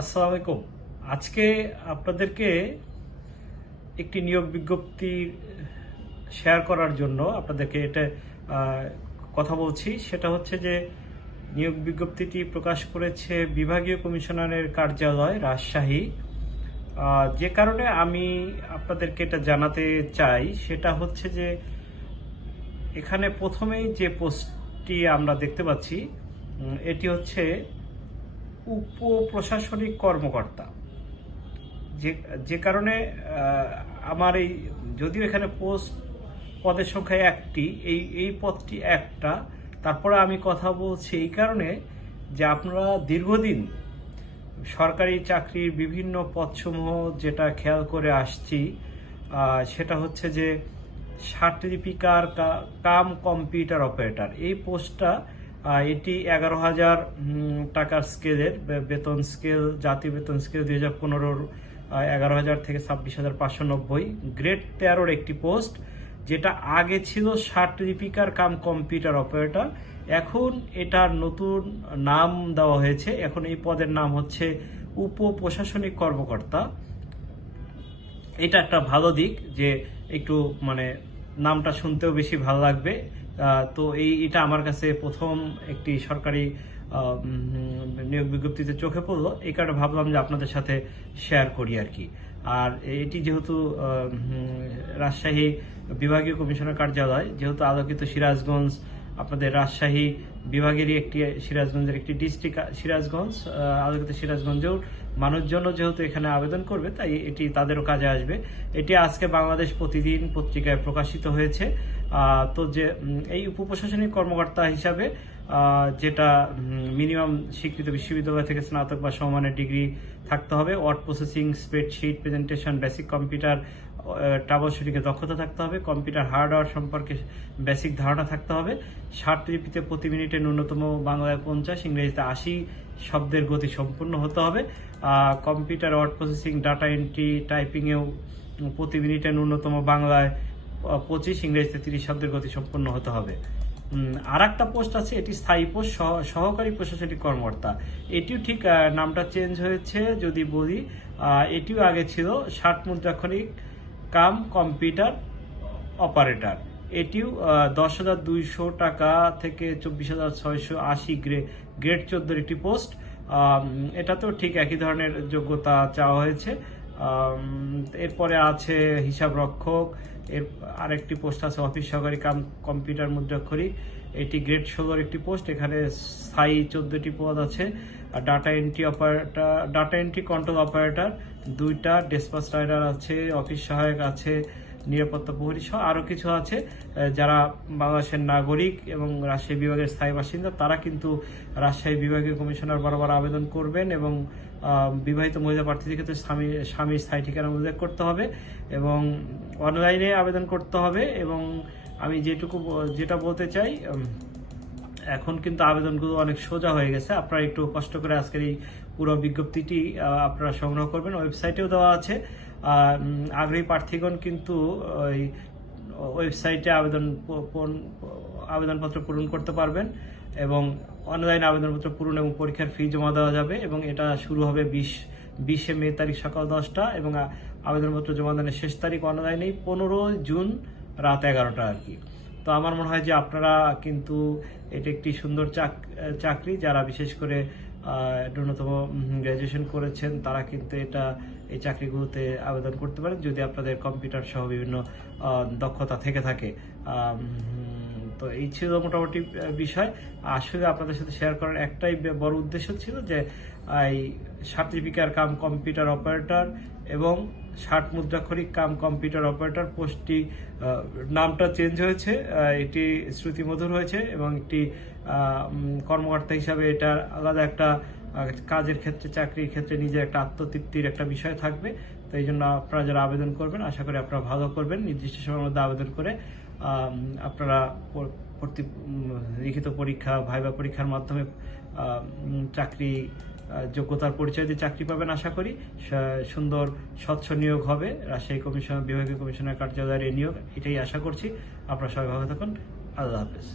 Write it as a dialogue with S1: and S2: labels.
S1: আসসালামু আলাইকুম আজকে আপনাদেরকে একটি নিয়োগ বিজ্ঞপ্তি শেয়ার করার জন্য আপনাদেরকে এটা কথা বলছি। সেটা হচ্ছে যে, নিয়োগ বিজ্ঞপ্তিটি প্রকাশ করেছে বিভাগীয় কমিশনারের কার্যালয়, রাজশাহী। যে কারণে আমি আপনাদেরকে এটা জানাতে চাই, সেটা হচ্ছে যে, এখানে প্রথমেই যে পোস্টটি আমরা দেখতে পাচ্ছি এটি হচ্ছে উপ প্রশাসনিক কর্মকর্তা। যে যে কারণে আমার এই, যদিও এখানে পোস্ট পদের সংখ্যা একটি, এই এই পদটি একটা, তারপরে আমি কথা বলছি এই কারণে যে আপনারা দীর্ঘদিন সরকারি চাকরির বিভিন্ন পদসমূহ যেটা খেয়াল করে আসছি সেটা হচ্ছে যে সার্টিফিকার কাম কম্পিউটার অপারেটর। এই পোস্টটা এটি এগারো হাজার টাকার স্কেলের বেতন স্কেল জাতীয় বেতন স্কেল দুই হাজার পনেরোর এগারো হাজার থেকে ছাব্বিশ হাজার পাঁচশো নব্বই। গ্রেড তেরোর একটি পোস্ট যেটা আগে ছিল সার্টিফিকার কাম কম্পিউটার অপারেটর এখন এটার নতুন নাম দেওয়া হয়েছে। এখন এই পদের নাম হচ্ছে উপ প্রশাসনিক কর্মকর্তা। এটা একটা ভালো দিক যে একটু মানে নামটা শুনতেও বেশি ভালো লাগবে। তো এই এটা আমার কাছে প্রথম একটি সরকারি নিয়োগ বিজ্ঞপ্তিতে চোখে পড়ল। এই কারণে ভাবলাম যে আপনাদের সাথে শেয়ার করি আর কি। আর এটি যেহেতু রাজশাহী বিভাগীয় কমিশনার কার্যালয়, যেহেতু আলোকিত সিরাজগঞ্জ, আপনাদের রাজশাহী বিভাগেরই একটি, সিরাজগঞ্জের একটি ডিস্ট্রিক্ট সিরাজগঞ্জ আলোকিত সিরাজগঞ্জেও মানুষজনও যেহেতু এখানে আবেদন করবে, তাই এটি তাদেরও কাজে আসবে। এটি আজকে বাংলাদেশ প্রতিদিন পত্রিকায় প্রকাশিত হয়েছে। তো যে এই উপপ্রশাসনিক কর্মকর্তা হিসাবে যেটা মিনিমাম স্বীকৃত বিশ্ববিদ্যালয় থেকে স্নাতক বা সমমানের ডিগ্রি থাকতে হবে। Word processing spreadsheet presentation basic computer trouble শুটিংয়ে দক্ষতা থাকতে হবে। কম্পিউটার হার্ডওয়্যার সম্পর্কে বেসিক ধারণা থাকতে হবে। ষাট লিপিতে প্রতি মিনিটে ন্যূনতম বাংলায় পঞ্চাশ, ইংরেজিতে আশি শব্দের গতি সম্পূর্ণ হতে হবে। Computer word processing data entry টাইপিংয়েও প্রতি মিনিটে ন্যূনতম বাংলায় পঁচিশ, ইংরেজিতে তিরিশ শব্দের গতি সম্পন্ন হতে হবে। আর একটা পোস্ট আছে, এটি স্থায়ী পোস্ট, সহ- সহকারী প্রশাসনিক কর্মকর্তা। এটিও ঠিক নামটা চেঞ্জ হয়েছে, যদি বলি এটিও আগে ছিল ষাট মুদ্রাক্ষরিক কাম কম্পিউটার অপারেটর। এটিও দশ হাজার দুইশো টাকা থেকে চব্বিশ হাজার ছয়শো আশি গ্রে গ্রেড চোদ্দোর একটি পোস্ট। এটাতেও ঠিক একই ধরনের যোগ্যতা চাওয়া হয়েছে। এরপরে আছে হিসাব রক্ষক, এর আরেকটি পোস্ট আছে অফিস সহকারী কাম, কম্পিউটার মুদ্রাক্ষরী। এটি গ্রেড ষোলোর একটি পোস্ট, এখানে স্থায়ী চোদ্দটি পদ আছে। আর data entry operator, data entry control operator, দুইটা ডেসপাস রাইডার আছে, অফিস সহায়ক আছে নিরাপত্তা প্রহরী সহ আরও কিছু আছে। যারা বাংলাদেশের নাগরিক এবং রাজশাহী বিভাগের স্থায়ী বাসিন্দা, তারা কিন্তু রাজশাহী বিভাগীয় কমিশনার বরাবর আবেদন করবেন এবং বিবাহিত মহিলা প্রার্থীদের ক্ষেত্রে স্বামী, স্বামীর স্থায়ী ঠিকানা উল্লেখ করতে হবে এবং অনলাইনে আবেদন করতে হবে এবং আমি যেটুকু যেটা বলতে চাই এখন কিন্তু আবেদনগুলো অনেক সোজা হয়ে গেছে। আপনারা একটু কষ্ট করে আজকের এই পুরো বিজ্ঞপ্তিটি আপনারা সংগ্রহ করবেন। ওয়েবসাইটেও দেওয়া আছে। আগ্রহী প্রার্থীগণ কিন্তু ওই ওয়েবসাইটে আবেদন আবেদনপত্র পূরণ করতে পারবেন এবং অনলাইন আবেদনপত্র পূরণ এবং পরীক্ষার ফি জমা দেওয়া যাবে এবং এটা শুরু হবে বিশ, বিশে মে তারিখ সকাল দশটা এবং আবেদনপত্র জমা দানের শেষ তারিখ অনলাইনেই পনেরো জুন রাত এগারোটা আর কি। তো আমার মনে হয় যে আপনারা কিন্তু এটি একটি সুন্দর চাক- চাকরি যারা বিশেষ করে ন্যূনতম গ্র্যাজুয়েশন করেছেন, তারা কিন্তু এটা, এই চাকরিগুলোতে আবেদন করতে পারেন যদি আপনাদের কম্পিউটার সহ বিভিন্ন দক্ষতা থেকে থাকে। তো এই ছিল মোটামুটি বিষয়। আসলে আপনাদের সাথে শেয়ার করার একটাই বড় উদ্দেশ্য ছিল যে এই সার্টিফিকার কাম কম্পিউটার অপারেটর এবং ষাট মুদ্রাক্ষরিক কাম কম্পিউটার অপারেটর পোস্টটি নামটা চেঞ্জ হয়েছে এটি শ্রুতিমধুর হয়েছে এবং একটি কর্মকর্তা হিসাবে এটা আলাদা একটা কাজের ক্ষেত্রে, চাকরির ক্ষেত্রে নিজের একটা আত্মতৃপ্তির একটা বিষয় থাকবে। তো এই জন্য আপনারা যারা আবেদন করবেন, আশা করি আপনারা ভালো করবেন। নির্দিষ্ট সময়ের মধ্যে আবেদন করে আপনারা লিখিত পরীক্ষা ভাইবা পরীক্ষার মাধ্যমে চাকরি যোগ্যতার পরিচয় দিয়ে চাকরি পাবেন আশা করি সুন্দর, স্বচ্ছ নিয়োগ হবে, রাজশাহী কমিশন, বিভাগীয় কমিশনের কার্যালয়ের এই নিয়োগ, এটাই আশা করছি। আপনারা সবাই ভালো থাকুন। আল্লাহ হাফেজ।